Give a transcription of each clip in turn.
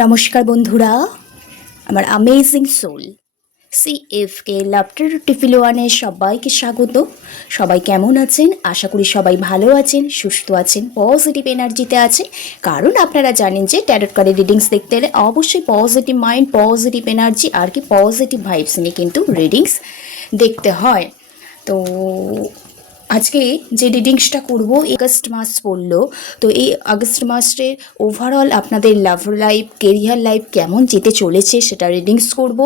নমস্কার বন্ধুরা, আমার অ্যামেজিং সোল CFK লাফটার টিফিল ওয়ানে সবাইকে স্বাগত। সবাই কেমন আছেন? আশা করি সবাই ভালো আছেন, সুস্থ আছেন, পজিটিভ এনার্জিতে আছেন। কারণ আপনারা জানেন যে ট্যারট কার্ডের রিডিংস দেখতে হলে অবশ্যই পজিটিভ মাইন্ড, পজিটিভ এনার্জি আর কি পজিটিভ ভাইবস নিয়ে কিন্তু রিডিংস দেখতে হয়। তো আজকে যে রিডিংসটা করব, আগস্ট মাস পড়লো, তো এই আগস্ট মাসে ওভারঅল আপনাদের লাভ লাইফ, কেরিয়ার লাইফ কেমন যেতে চলেছে সেটা রিডিংস করব।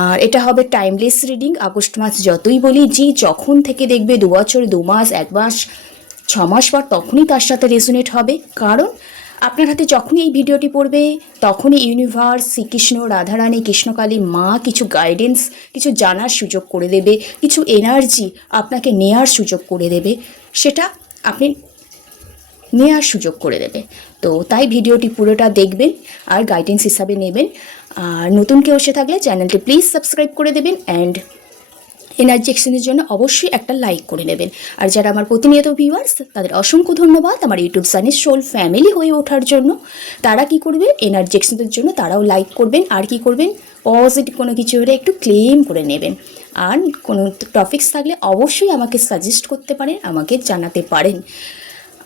আর এটা হবে টাইমলেস রিডিং। আগস্ট মাস যতই বলি যে যখন থেকে দেখবে 2 বছর, 2 মাস, 1 মাস, 6 মাস পর তখনই তার সাথে রেজোনেট হবে। কারণ আপনার হাতে যখনই এই ভিডিওটি পড়বে তখনই ইউনিভার্স, শ্রীকৃষ্ণ, রাধারানী, কৃষ্ণকালী মা কিছু গাইডেন্স, কিছু জানার সুযোগ করে দেবে, কিছু এনার্জি আপনাকে নেয়ার সুযোগ করে দেবে, সেটা আপনি নেওয়ার সুযোগ করে দেবে। তো তাই ভিডিওটি পুরোটা দেখবেন আর গাইডেন্স হিসাবে নেবেন। আর নতুন কেউ এসে থাকলে চ্যানেলটি প্লিজ সাবস্ক্রাইব করে দেবেন অ্যান্ড এনার্জি এক্সচেঞ্জের জন্য অবশ্যই একটা লাইক করে নেবেন। আর যারা আমার প্রতিনিয়ত ভিউয়ার্স, তাদের অসংখ্য ধন্যবাদ আমার ইউটিউব চ্যানেল সোল ফ্যামিলি হয়ে ওঠার জন্য। তারা কি করবে, এনার্জি এক্সচেঞ্জের জন্য তারাও লাইক করবেন। আর কি করবেন, পজিটিভ কোনো কিছু হলে একটু ক্লেম করে নেবেন। আর কোনো টপিকস থাকলে অবশ্যই আমাকে সাজেস্ট করতে পারেন, আমাকে জানাতে পারেন।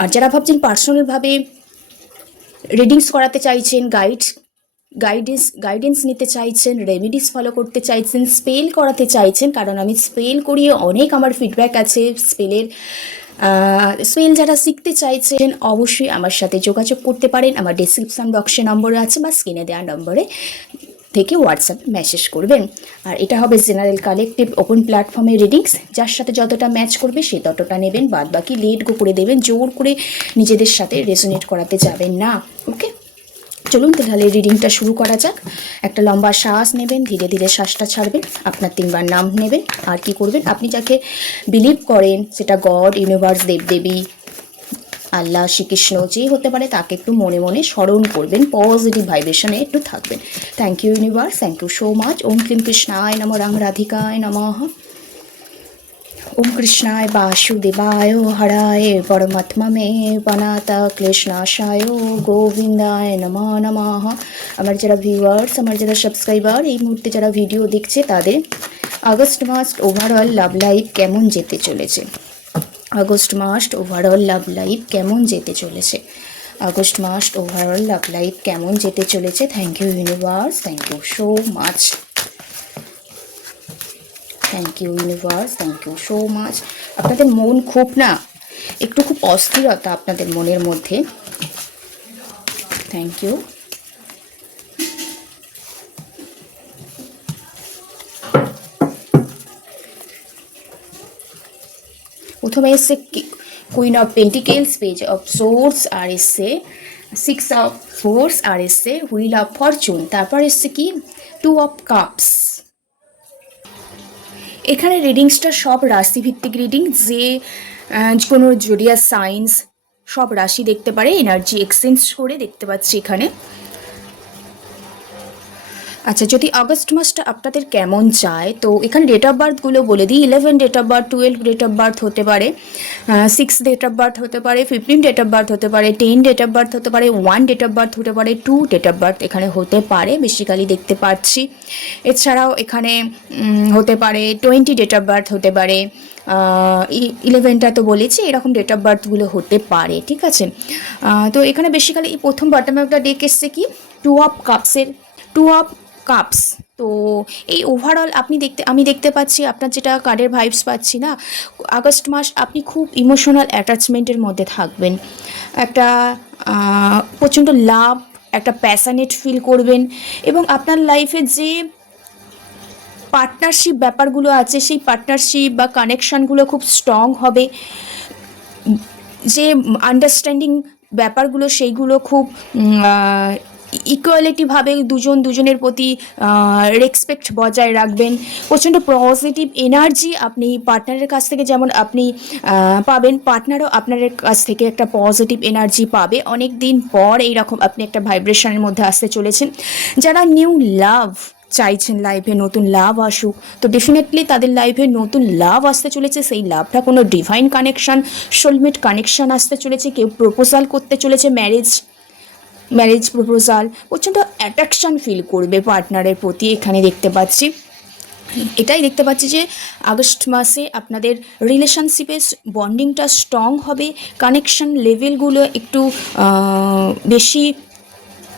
আর যারা ভাবছেন পার্সোনালভাবে রিডিংস করাতে চাইছেন, গাইডেন্স নিতে চাইছেন, রেমেডিস ফলো করতে চাইছেন, স্পেল করাতে চাইছেন, কারণ আমি স্পেল করিয়ে অনেক আমার ফিডব্যাক আছে স্পেল যারা শিখতে চাইছেন অবশ্যই আমার সাথে যোগাযোগ করতে পারেন। আমার ডেসক্রিপশন বক্সে নম্বর আছে বা স্ক্রিনে দেওয়া নম্বরে থেকে হোয়াটসঅ্যাপ মেসেজ করবেন। আর এটা হবে জেনারেল কালেকটিভ ওপেন প্ল্যাটফর্মের রিডিংস, যার সাথে যতটা ম্যাচ করবে সে ততটা নেবেন, বাদ বাকি লেট গো করে দেবেন। জোর করে নিজেদের সাথে রেজোনেট করাতে যাবেন না। ওকে, চলুন তাহলে রিডিংটা শুরু করা যাক। একটা লম্বা শ্বাস নেবেন, ধীরে ধীরে শ্বাসটা ছাড়বেন। আপনার 3 বার নাম নেবেন। আর কি করবেন, আপনি যাকে বিলিভ করেন, সেটা গড, ইউনিভার্স, দেবদেবী, আল্লাহ, শ্রীকৃষ্ণ যে হতে পারে, তাকে একটু মনে মনে স্মরণ করবেন, পজিটিভ ভাইব্রেশনে একটু থাকবেন। Thank you universe, thank you so much. Om ক্লিম কৃষ্ণায় নমঃ, রাম রাধিকায় নমঃ। ওম কৃষ্ণায় বাসুদেবায় হরায় পরমাত্মা বনাতা ক্লেশনাশায় গোবিন্দায় নমঃ নমঃ। আমার যারা ভিউয়ার্স, আমার যারা সাবস্ক্রাইবার, এই মুহূর্তে যারা ভিডিও দেখছে, তাদের আগস্ট মাস ওভারঅল লাভ লাইফ কেমন যেতে চলেছে, আগস্ট মাস ওভারঅল লাভ লাইফ কেমন যেতে চলেছে, আগস্ট মাস ওভারঅল লাভ লাইফ কেমন যেতে চলেছে। Thank you universe, thank you so much, thank you universe, thank you so much. আপনাদের মন খুব খুব অস্থিরতা আপনাদের মনের মধ্যে। Thank you. প্রথমে এসছে queen of pentacles, page of swords, আর এসছে 6 অফ ফোর্স, আর এসছে হুইল অফ ফরচুন। তারপর এসছে কি 2 অফ কাপস। এখানে রিডিংসটা সব রাশিভিত্তিক রিডিং, যে কোনো জোডিয়াক সাইন্স সব রাশি দেখতে পারে, এনার্জি এক্সচেঞ্জ করে দেখতে পাচ্ছি এখানে। আচ্ছা, যদি আগস্ট মাসটা আপনাদের কেমন যায়, তো এখানে ডেট অফ বার্থগুলো বলে দিই। 11 date of birth, 12 date of birth হতে পারে, 6 ডেট অফ বার্থ হতে পারে, 15 ডেট অফ বার্থ হতে পারে, 10 ডেট অফ বার্থ হতে পারে, 1 ডেট অফ বার্থ হতে পারে, 2 ডেট অফ বার্থ এখানে হতে পারে, বেসিক্যালি দেখতে পাচ্ছি। এছাড়াও এখানে হতে পারে 20 ডেট অফ বার্থ হতে পারে, 11টা তো বলেছি, এরকম ডেট অফ বার্থগুলো হতে পারে। ঠিক আছে, তো এখানে বেসিক্যালি প্রথম বটম অফ দ্য ডেক এসছে কি 2 অফ কাপসের, 2 অফ কাপস। তো এই ওভারঅল আমি দেখতে পাচ্ছি আপনার যেটা কার্ডের ভাইবস পাচ্ছি না, আগস্ট মাস আপনি খুব ইমোশনাল অ্যাটাচমেন্টের মধ্যে থাকবেন, একটা প্রচণ্ড লাভ, একটা প্যাশনেট ফিল করবেন, এবং আপনার লাইফে যে পার্টনারশিপ ব্যাপারগুলো আছে সেই পার্টনারশিপ বা কানেকশানগুলো খুব স্ট্রং হবে, যে আন্ডারস্ট্যান্ডিং ব্যাপারগুলো সেইগুলো খুব ইকুয়ালিটিভাবে দুজনের প্রতি রেসপেক্ট বজায় রাখবেন। প্রচণ্ড পজিটিভ এনার্জি আপনি পার্টনারের কাছ থেকে যেমন আপনি পাবেন, পার্টনারও আপনার কাছ থেকে একটা পজিটিভ এনার্জি পাবে। অনেক দিন পর এইরকম আপনি একটা ভাইব্রেশনের মধ্যে আসতে চলেছেন। যারা নিউ লাভ চাইছেন, লাইফে নতুন লাভ আসুক, তো ডেফিনেটলি তাদের লাইফে নতুন লাভ আসতে চলেছে। সেই লাভটা কোনো ডিভাইন কানেকশান, সোলমেট কানেকশান আসতে চলেছে, কেউ প্রপোজাল করতে চলেছে, ম্যারেজ ম্যারেজ প্রপোজাল, প্রচণ্ড অ্যাট্রাকশান ফিল করবে পার্টনারের প্রতি এখানে দেখতে পাচ্ছি। এটাই দেখতে পাচ্ছি যে আগস্ট মাসে আপনাদের রিলেশনশিপের বন্ডিংটা স্ট্রং হবে, কানেকশন লেভেলগুলো একটু বেশি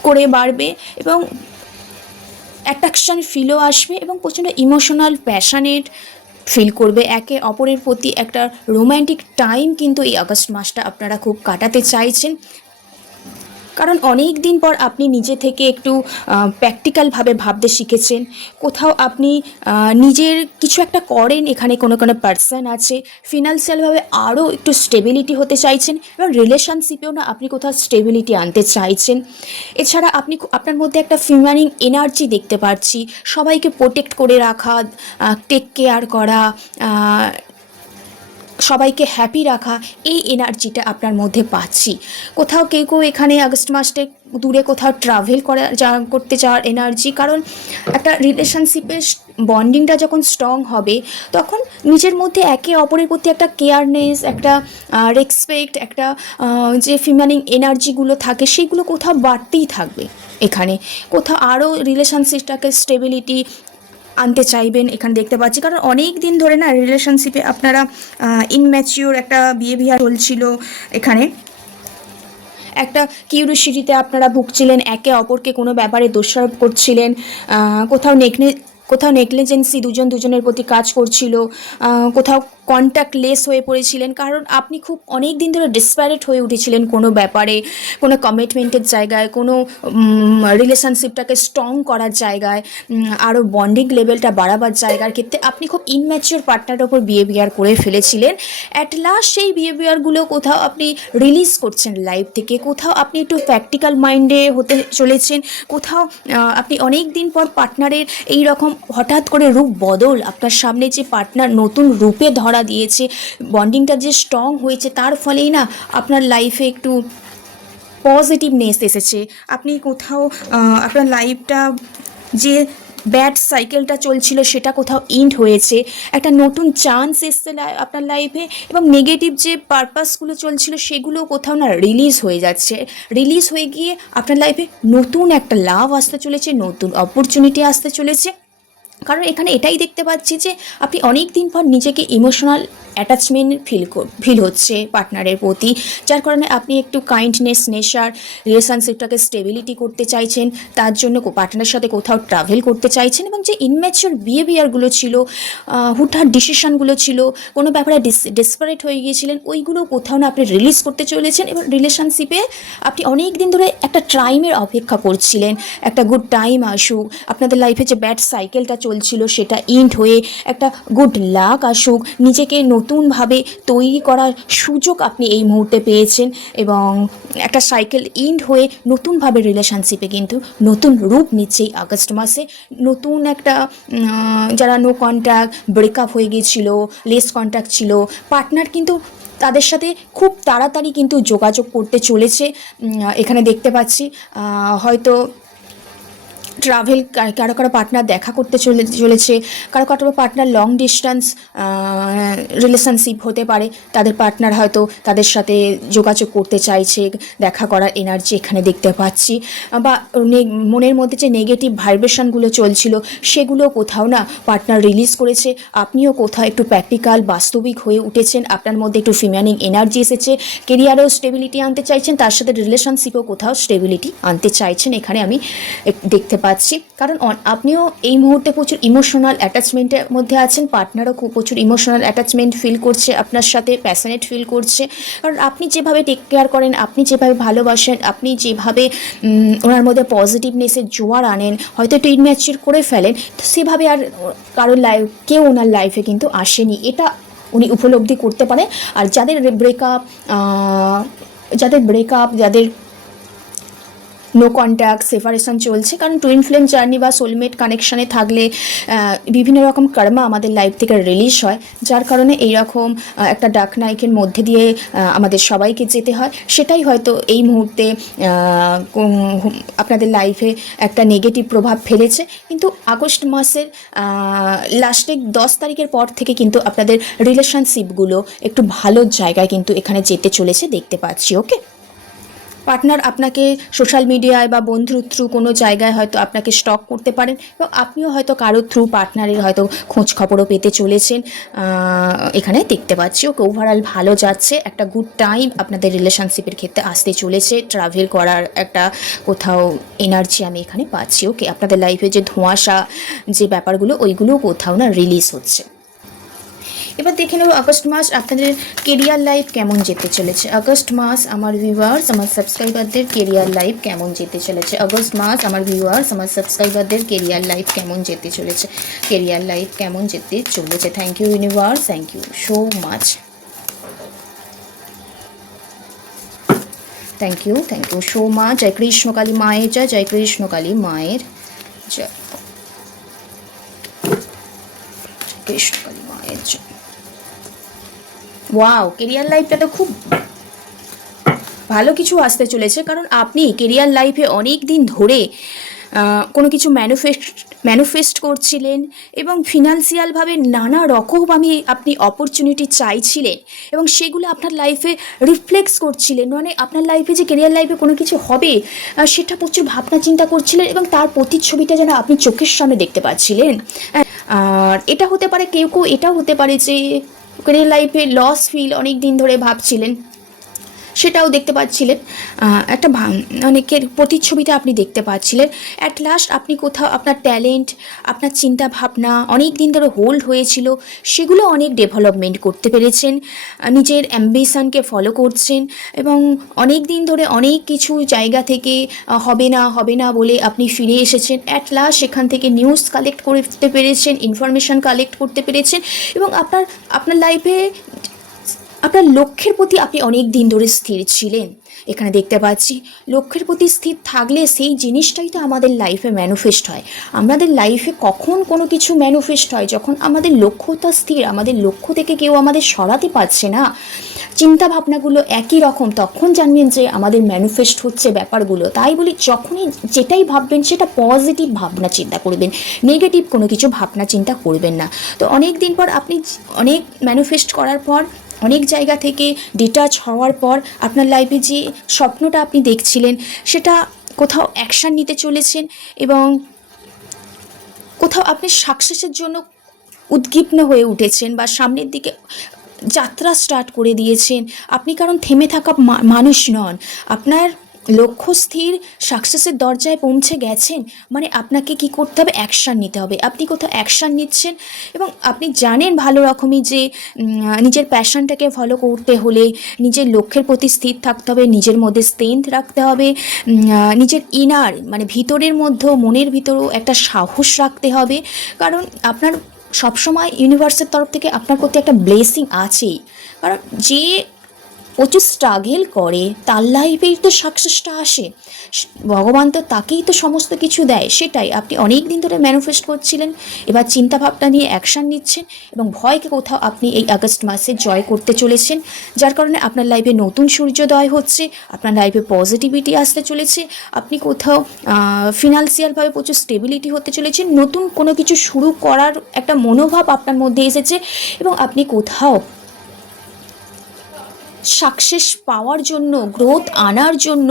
করে বাড়বে এবং অ্যাট্রাকশান ফিলও আসবে এবং প্রচণ্ড ইমোশনাল প্যাশনেট ফিল করবে একে অপরের প্রতি। একটা রোম্যান্টিক টাইম কিন্তু এই আগস্ট মাসটা আপনারা খুব কাটাতে চাইছেন, কারণ অনেক দিন পর আপনি নিজে থেকে একটু প্র্যাকটিক্যালভাবে ভাবতে শিখেছেন। কোথাও আপনি নিজের কিছু একটা করেন, এখানে কোনো কোনো পার্সন আছে, ফিনান্সিয়ালভাবে আরও একটু স্টেবিলিটি হতে চাইছেন এবং রিলেশনশিপেও না আপনি কোথাও স্টেবিলিটি আনতে চাইছেন। এছাড়া আপনি আপনার মধ্যে একটা ফিমেলিং এনার্জি দেখতে পাচ্ছি, সবাইকে প্রোটেক্ট করে রাখা, টেক কেয়ার করা, সবাইকে হ্যাপি রাখা, এই এনার্জিটা আপনার মধ্যে পাচ্ছি। কোথাও কেউ কেউ এখানে আগস্ট মাসে দূরে কোথাও ট্রাভেল করতে যাওয়ার এনার্জি, কারণ একটা রিলেশনশিপের বন্ডিংটা যখন স্ট্রং হবে তখন নিজের মধ্যে একে অপরের প্রতি একটা কেয়ারনেস, একটা রেসপেক্ট, একটা যে ফিমেলিং এনার্জিগুলো থাকে সেগুলো কোথাও বাড়তেই থাকবে। এখানে কোথাও আরও রিলেশনশিপটাকে স্টেবিলিটি আনতে চাইবেন এখানে দেখতে পাচ্ছি, কারণ অনেক দিন ধরে না রিলেশনশিপে আপনারা ইনম্যাচিওর একটা বিহেভিয়ার চলছিল, এখানে একটা কিউরিওসিটিতে আপনারা ভুগছিলেন, একে অপরকে কোনো ব্যাপারে দোষারোপ করছিলেন, কোথাও নেগলিজেন্সি দুজনের প্রতি কাজ করছিল, কোথাও কন্ট্যাক্টলেস হয়ে পড়েছিলেন, কারণ আপনি খুব অনেক দিন ধরে ডিসপ্যারেট হয়ে উঠেছিলেন কোনো ব্যাপারে, কোনো কমিটমেন্টের জায়গায়, কোনো রিলেশনশিপটাকে স্ট্রং করার জায়গায়, আরও বন্ডিং লেভেলটা বাড়াবার জায়গার ক্ষেত্রে আপনি খুব ইনম্যাচিওর পার্টনারের ওপর বিহেভিয়ার করে ফেলেছিলেন। অ্যাট লাস্ট সেই বিহেভিয়ারগুলো কোথাও আপনি রিলিজ করছেন লাইফ থেকে, কোথাও আপনি একটু প্র্যাকটিক্যাল মাইন্ডে হতে চলেছেন, কোথাও আপনি অনেক দিন পর পার্টনারের এই রকম হঠাৎ করে রূপ বদল, আপনার সামনে যে পার্টনার নতুন রূপে ধরা দিয়েছে, বন্ডিংটা যে স্ট্রং হয়েছে, তার ফলেই না আপনার লাইফে একটু পজিটিভনেস এসেছে। আপনি কোথাও আপনার লাইফটা যে ব্যাড সাইকেলটা চলছিল সেটা কোথাও এন্ড হয়েছে, একটা নতুন চান্স এসছে আপনার লাইফে, এবং নেগেটিভ যে পারপাসগুলো চলছিল সেগুলো কোথাও না রিলিজ হয়ে যাচ্ছে, রিলিজ হয়ে গিয়ে আপনার লাইফে নতুন একটা লাভ আসতে চলেছে, নতুন অপরচুনিটি আসতে চলেছে। কারণ এখানে এটাই দেখতে পাচ্ছি যে আপনি অনেক দিন পর নিজেকে ইমোশনাল অ্যাটাচমেন্ট ফিল হচ্ছে পার্টনারের প্রতি, যার কারণে আপনি একটু কাইন্ডনেস নেচার রিলেশনশিপটাকে স্টেবিলিটি করতে চাইছেন, তার জন্য পার্টনারের সাথে কোথাও ট্রাভেল করতে চাইছেন, এবং যে ইনম্যাচিওর বিহেভিয়ারগুলো ছিল, হুটহাট ডিসিশনগুলো ছিল, কোনো ব্যাপারে ডেসপারেট হয়ে গিয়েছিলেন, ওইগুলো কোথাও না আপনি রিলিজ করতে চলেছেন। এবং রিলেশনশিপে আপনি অনেক দিন ধরে একটা টাইমের অপেক্ষা করছিলেন, একটা গুড টাইম আসুক, আপনাদের লাইফে যে ব্যাড সাইকেলটা চলছিল সেটা এন্ড হয়ে একটা গুড লাক আসুক, নিজেকে নতুনভাবে তৈরি করার সুযোগ আপনি এই মুহূর্তে পেয়েছেন, এবং একটা সাইকেল এন্ড হয়ে নতুনভাবে রিলেশনশিপে কিন্তু নতুন রূপ নিচ্ছে এই আগস্ট মাসে। নতুন একটা যারা নো কন্ট্যাক্ট, ব্রেকআপ হয়ে গিয়েছিল, লেস কন্ট্যাক্ট ছিল, পার্টনার কিন্তু তাদের সাথে খুব তাড়াতাড়ি কিন্তু যোগাযোগ করতে চলেছে। এখানে দেখতে পাচ্ছি হয়তো ট্রাভেল, কারো কারো পার্টনার দেখা করতে চলেছে, কারো কারো পার্টনার লং ডিস্টেন্স রিলেশনশিপ হতে পারে, তাদের পার্টনার হয়তো তাদের সাথে যোগাযোগ করতে চাইছে, দেখা করার এনার্জি এখানে দেখতে পাচ্ছি। বা মনের মধ্যে যে নেগেটিভ ভাইব্রেশনগুলো চলছিল সেগুলো কোথাও না পার্টনার রিলিজ করেছে, আপনিও কোথাও একটু প্র্যাকটিক্যাল বাস্তবিক হয়ে উঠেছেন, আপনার মধ্যে একটু ফিমেলিং এনার্জি এসেছে, কেরিয়ারেও স্টেবিলিটি আনতে চাইছেন, তার সাথে রিলেশনশিপেও কোথাও স্টেবিলিটি আনতে চাইছেন, এখানে আমি দেখতে পাচ্ছি। কারণ আপনিও এই মুহূর্তে প্রচুর ইমোশনাল অ্যাটাচমেন্টের মধ্যে আছেন, পার্টনারও খুব প্রচুর ইমোশনাল অ্যাটাচমেন্ট ফিল করছে আপনার সাথে, প্যাশনেট ফিল করছে, কারণ আপনি যেভাবে টেক কেয়ার করেন, আপনি যেভাবে ভালোবাসেন, আপনি যেভাবে ওনার মধ্যে পজিটিভনেসের জোয়ার আনেন, হয়তো একটু ইনম্যাচিওর করে ফেলেন, তো সেভাবে আর কারোর কেউ ওনার লাইফে কিন্তু আসেনি, এটা উনি উপলব্ধি করতে পারে। আর যাদের ব্রেকআপ, যাদের নো কন্ট্যাক্ট, সেপারেশন চলছে, কারণ টুইন ফ্লেম জার্নি বা সোলমেট কানেকশানে থাকলে বিভিন্ন রকম কর্মা আমাদের লাইফ থেকে রিলিজ হয়, যার কারণে এইরকম একটা ডার্ক নাইটের মধ্যে দিয়ে আমাদের সবাইকে যেতে হয়। সেটাই হয়তো এই মুহূর্তে আপনাদের লাইফে একটা নেগেটিভ প্রভাব ফেলেছে, কিন্তু আগস্ট মাসের লাস্টে 10 তারিখের পর থেকে কিন্তু আপনাদের রিলেশনশিপগুলো একটু ভালো জায়গায় কিন্তু এখানে যেতে চলেছে দেখতে পাচ্ছি। ওকে, পার্টনার আপনাকে সোশ্যাল মিডিয়ায় বা বন্ধুর থ্রু কোনো জায়গায় হয়তো আপনাকে স্টক করতে পারেন, এবং আপনিও হয়তো কারোর থ্রু পার্টনারের হয়তো খোঁজ খবরও পেতে চলেছেন। এখানে দেখতে পাচ্ছি ওকে ওভারঅল ভালো যাচ্ছে, একটা গুড টাইম আপনাদের রিলেশনশিপের ক্ষেত্রে আসতে চলেছে, ট্রাভেল করার একটা কোথাও এনার্জি আমি এখানে পাচ্ছি। ওকে, আপনাদের লাইফে যে ধোঁয়াশা যে ব্যাপারগুলো ওইগুলো কোথাও না রিলিজ হচ্ছে। এবার দেখে নেব আগস্ট মাস আপনাদের কেরিয়ার লাইফ কেমন যেতে চলেছে। আগস্ট মাস আমার ভিউয়ার্স, আমার সাবস্ক্রাইবারদের কেরিয়ার লাইফ কেমন যেতে চলেছে। আগস্ট মাস আমার ভিউয়ার্স, আমার সাবস্ক্রাইবারদের কেরিয়ার লাইফ কেমন যেতে চলেছে। কেরিয়ার লাইফ কেমন যেতে চলেছে। Thank you universe, thank you so much, thank you so much. জয় কৃষ্ণকালী মায়ের জয়, জয় কৃষ্ণকালী মায়ের জয়, কৃষ্ণকালী মায়ের জয়। ওয়াও, কেরিয়ার লাইফটা তো খুব ভালো কিছু আসতে চলেছে, কারণ আপনি কেরিয়ার লাইফে অনেক দিন ধরে কোনো কিছু ম্যানিফেস্ট করছিলেন, এবং ফিনান্সিয়ালভাবে নানা রকম আপনি অপরচুনিটি চাইছিলেন, এবং সেগুলো আপনার লাইফে রিফ্লেক্স করছিলেন। মানে আপনার লাইফে যে কেরিয়ার লাইফে কোনো কিছু হবে সেটা প্রচুর ভাবনা চিন্তা করছিলেন, এবং তার প্রতিচ্ছবিটা যেন আপনি চোখের সামনে দেখতে পাচ্ছিলেন। আর এটা হতে পারে, কেউ এটাও হতে পারে যে কেরিয়ার লাইফে লস ফিল অনেক দিন ধরে ভাবছিলেন, সেটাও দেখতে পাচ্ছিলেন। একটা অনেকের প্রতিচ্ছবিটা আপনি দেখতে পাচ্ছিলেন। অ্যাট লাস্ট আপনি কোথাও আপনার ট্যালেন্ট, আপনার চিন্তা ভাবনা অনেক দিন ধরে হোল্ড হয়েছিল, সেগুলো অনেক ডেভেলপমেন্ট করতে পেরেছেন, নিজের অ্যাম্বিশনকে ফলো করছেন, এবং অনেক দিন ধরে অনেক কিছু জায়গা থেকে হবে না বলে আপনি ফিরে এসেছেন। অ্যাট লাস্ট সেখান থেকে নিউজ কালেক্ট করতে পেরেছেন, ইনফরমেশান কালেক্ট করতে পেরেছেন, এবং আপনার লাইফে আপনার লক্ষ্যের প্রতি আপনি অনেক দিন ধরে স্থির ছিলেন। এখানে দেখতে পাচ্ছি লক্ষ্যের প্রতি স্থির থাকলে সেই জিনিসটাই তো আমাদের লাইফে ম্যানিফেস্ট হয়। আমাদের লাইফে কখন কোনো কিছু ম্যানিফেস্ট হয়, যখন আমাদের লক্ষ্যটা স্থির, আমাদের লক্ষ্য থেকে কেউ আমাদের সরাতে পারছে না, চিন্তা ভাবনাগুলো একই রকম, তখন জানবেন যে আমাদের ম্যানিফেস্ট হচ্ছে ব্যাপারগুলো। তাই বলি, যখনই যেটাই ভাববেন সেটা পজিটিভ ভাবনা চিন্তা করবেন, নেগেটিভ কোনো কিছু ভাবনা চিন্তা করবেন না। তো অনেক দিন পর আপনি অনেক ম্যানিফেস্ট করার পর, অনেক জায়গা থেকে ডিটাচ হওয়ার পর, আপনার লাইফে যে স্বপ্নটা আপনি দেখছিলেন সেটা কোথাও অ্যাকশান নিতে চলেছেন, এবং কোথাও আপনি সাকসেসের জন্য উদ্বিগ্ন হয়ে উঠেছেন, বা সামনের দিকে যাত্রা স্টার্ট করে দিয়েছেন। আপনি কারণ থেমে থাকা মানুষ নন, আপনার লক্ষ্য স্থির, সাকসেসের দরজায় পৌঁছে গেছেন, মানে আপনাকে কি করতে হবে, অ্যাকশান নিতে হবে। আপনি কোথাও অ্যাকশান নিচ্ছেন, এবং আপনি জানেন ভালো রকমই যে নিজের প্যাশনটাকে ফলো করতে হলে নিজের লক্ষ্যের প্রতি স্থির থাকতে হবে, নিজের মধ্যে স্ট্রেংথ রাখতে হবে, নিজের ইনার মানে ভিতরের মধ্যেও, মনের ভিতরেও একটা সাহস রাখতে হবে, কারণ আপনার সবসময় ইউনিভার্সের তরফ থেকে আপনার প্রতি একটা ব্লেসিং আছেই। কারণ যে প্রচুর স্ট্রাগল করে তার লাইফেই তো সাকসেসটা আসে, ভগবান তো তাকেই তো সমস্ত কিছু দেয়। সেটাই আপনি অনেক দিন ধরে ম্যানিফেস্ট করছিলেন, এবার চিন্তাভাবনা নিয়ে অ্যাকশান নিচ্ছেন, এবং ভয়কে কোথাও আপনি এই আগস্ট মাসে জয় করতে চলেছেন, যার কারণে আপনার লাইফে নতুন সূর্যোদয় হচ্ছে, আপনার লাইফে পজিটিভিটি আসতে চলেছে, আপনি কোথাও ফিনান্সিয়ালভাবে প্রচুর স্টেবিলিটি হতে চলেছে, নতুন কোনো কিছু শুরু করার একটা মনোভাব আপনার মধ্যে এসেছে, এবং আপনি কোথাও সাকসেস পাওয়ার জন্য, গ্রোথ আনার জন্য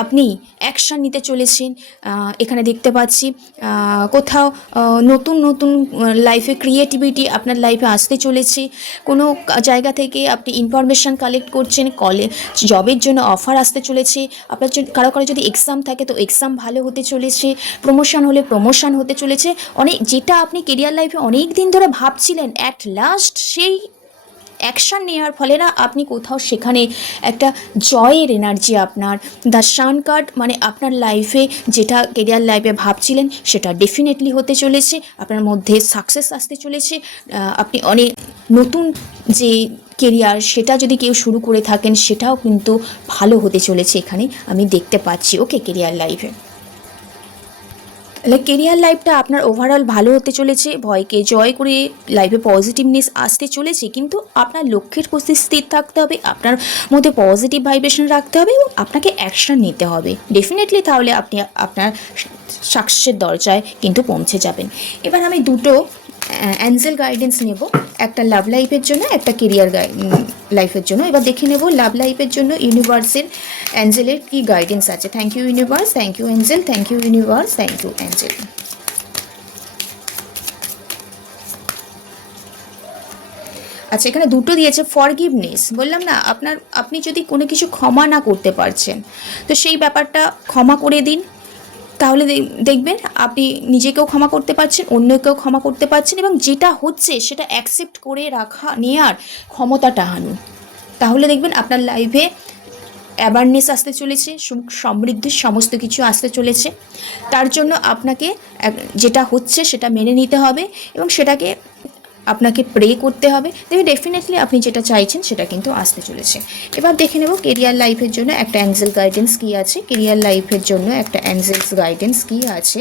আপনি অ্যাকশান নিতে চলেছেন। এখানে দেখতে পাচ্ছি কোথাও নতুন লাইফে ক্রিয়েটিভিটি আপনার লাইফে আসতে চলেছে, কোনো জায়গা থেকে আপনি ইনফরমেশান কালেক্ট করছেন, জবের জন্য অফার আসতে চলেছে, আপনার কারো যদি এক্সাম থাকে তো এক্সাম ভালো হতে চলেছে, প্রমোশন হলে প্রমোশন হতে চলেছে। যেটা আপনি কেরিয়ার লাইফে অনেক দিন ধরে ভাবছিলেন, অ্যাট লাস্ট সেই অ্যাকশান নেওয়ার ফলে না আপনি কোথাও সেখানে একটা জয়ের এনার্জি, আপনার দ্য সান কার্ড, মানে আপনার লাইফে যেটা কেরিয়ার লাইফে ভাবছিলেন সেটা ডেফিনেটলি হতে চলেছে, আপনার মধ্যে সাকসেস আসতে চলেছে। আপনি অনেক নতুন যে কেরিয়ার সেটা যদি কেউ শুরু করে থাকেন সেটাও কিন্তু ভালো হতে চলেছে, এখানে আমি দেখতে পাচ্ছি। ওকে, কেরিয়ার লাইফে কেরিয়ার লাইফটা আপনার ওভারঅল ভালো হতে চলেছে, ভয়কে জয় করে লাইফে পজিটিভনেস আসতে চলেছে, কিন্তু আপনার লক্ষ্যের প্রতি স্থির থাকতে হবে, আপনার মধ্যে পজিটিভ ভাইব্রেশন রাখতে হবে, এবং আপনাকে অ্যাকশন নিতে হবে ডেফিনেটলি, তাহলে আপনি আপনার সাকসেসের দরজায় কিন্তু পৌঁছে যাবেন। এবার আমি দুটো অ্যাঞ্জেল গাইডেন্স নেব, একটা লাভ লাইফের জন্য, একটা কেরিয়ার লাইফের জন্য। এবার দেখে নেব লাভ লাইফের জন্য ইউনিভার্সের অ্যাঞ্জেলের কী গাইডেন্স আছে। Thank you universe, thank you angel, thank you universe, thank you angel. আচ্ছা, এখানে দুটো দিয়েছে ফরগিভনেস। বললাম না, আপনি যদি কোনো কিছু ক্ষমা না করতে পারছেন, তো সেই ব্যাপারটা ক্ষমা করে দিন, তাহলে দেখবেন আপনি নিজেকেও ক্ষমা করতে পারছেন, অন্যকেও ক্ষমা করতে পারছেন, এবং যেটা হচ্ছে সেটা অ্যাকসেপ্ট করে নেওয়ার ক্ষমতাটা আনুন। তাহলে দেখবেন আপনার লাইফে অ্যাওয়ারনেস আসতে চলেছে, সুখ সমৃদ্ধির সমস্ত কিছু আসতে চলেছে। তার জন্য আপনাকে যেটা হচ্ছে সেটা মেনে নিতে হবে এবং সেটাকে আপনাকে প্রে করতে হবে। দেখবেন ডেফিনেটলি আপনি যেটা চাইছেন সেটা কিন্তু আসতে চলেছে। এবার দেখে নেব কেরিয়ার লাইফের জন্য একটা অ্যাঞ্জেল গাইডেন্স কী আছে। কেরিয়ার লাইফের জন্য একটা অ্যাঞ্জেলস গাইডেন্স কী আছে।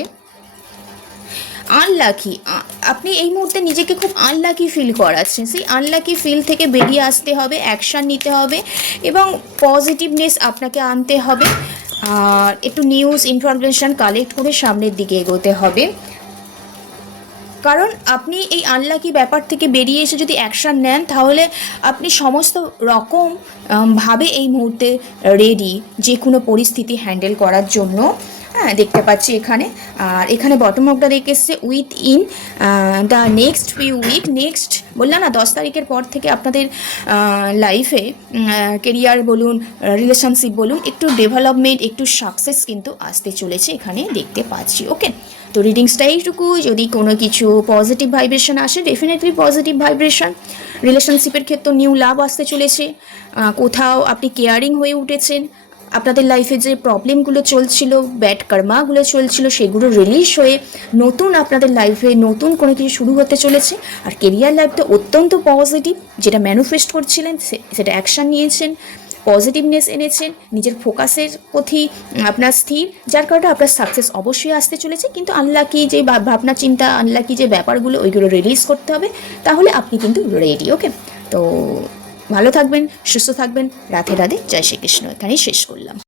আনলাকি, আপনি এই মুহূর্তে নিজেকে খুব আনলাকি ফিল করাচ্ছেন। সেই আনলাকি ফিল থেকে বেরিয়ে আসতে হবে, অ্যাকশান নিতে হবে এবং পজিটিভনেস আপনাকে আনতে হবে। আর একটু নিউজ ইনফরমেশান কালেক্ট করে সামনের দিকে এগোতে হবে, কারণ আপনি এই আনলাকি ব্যাপার থেকে বেরিয়ে এসে যদি অ্যাকশান নেন, তাহলে আপনি সমস্ত রকম ভাবে এই মুহূর্তে রেডি যে কোনো পরিস্থিতি হ্যান্ডেল করার জন্য। হ্যাঁ, দেখতে পাচ্ছি এখানে। আর এখানে বটম অফটা দেখে এসছে with in the next few week. Next বললাম না, 10 তারিখের পর থেকে আপনাদের লাইফে কেরিয়ার বলুন, রিলেশনশিপ বলুন, একটু ডেভেলপমেন্ট, একটু সাকসেস কিন্তু আসতে চলেছে এখানে দেখতে পাচ্ছি। ওকে, তো রিডিংসটা এইটুকু। যদি কোনো কিছু পজিটিভ ভাইব্রেশন আসে, ডেফিনেটলি পজিটিভ ভাইব্রেশন। রিলেশনশিপের ক্ষেত্রে নিউ লাভ আসতে চলেছে। কোথাও আপনি কেয়ারিং হয়ে উঠেছেন, আপনাদের লাইফে যে প্রবলেমগুলো চলছিল, ব্যাড কর্মাগুলো চলছিল, সেগুলো রিলিজ হয়ে নতুন আপনাদের লাইফে নতুন কোনো কিছু শুরু হতে চলেছে। আর কেরিয়ার লাইফটা অত্যন্ত পজিটিভ, যেটা ম্যানিফেস্ট করছিলেন সেটা অ্যাকশান নিয়েছেন, পজিটিভনেস এনেছেন, নিজের ফোকাসের প্রতি আপনার স্থির, যার কারণে আপনার সাকসেস অবশ্যই আসতে চলেছে। কিন্তু আনলাকি যে ভাবনা চিন্তা, আনলাকি যে ব্যাপারগুলো, ওইগুলো রিলিজ করতে হবে, তাহলে আপনি কিন্তু রেডি। ওকে, তো ভালো থাকবেন, সুস্থ থাকবেন। রাধে রাধে, জয় শ্রীকৃষ্ণ। এখানেই শেষ করলাম।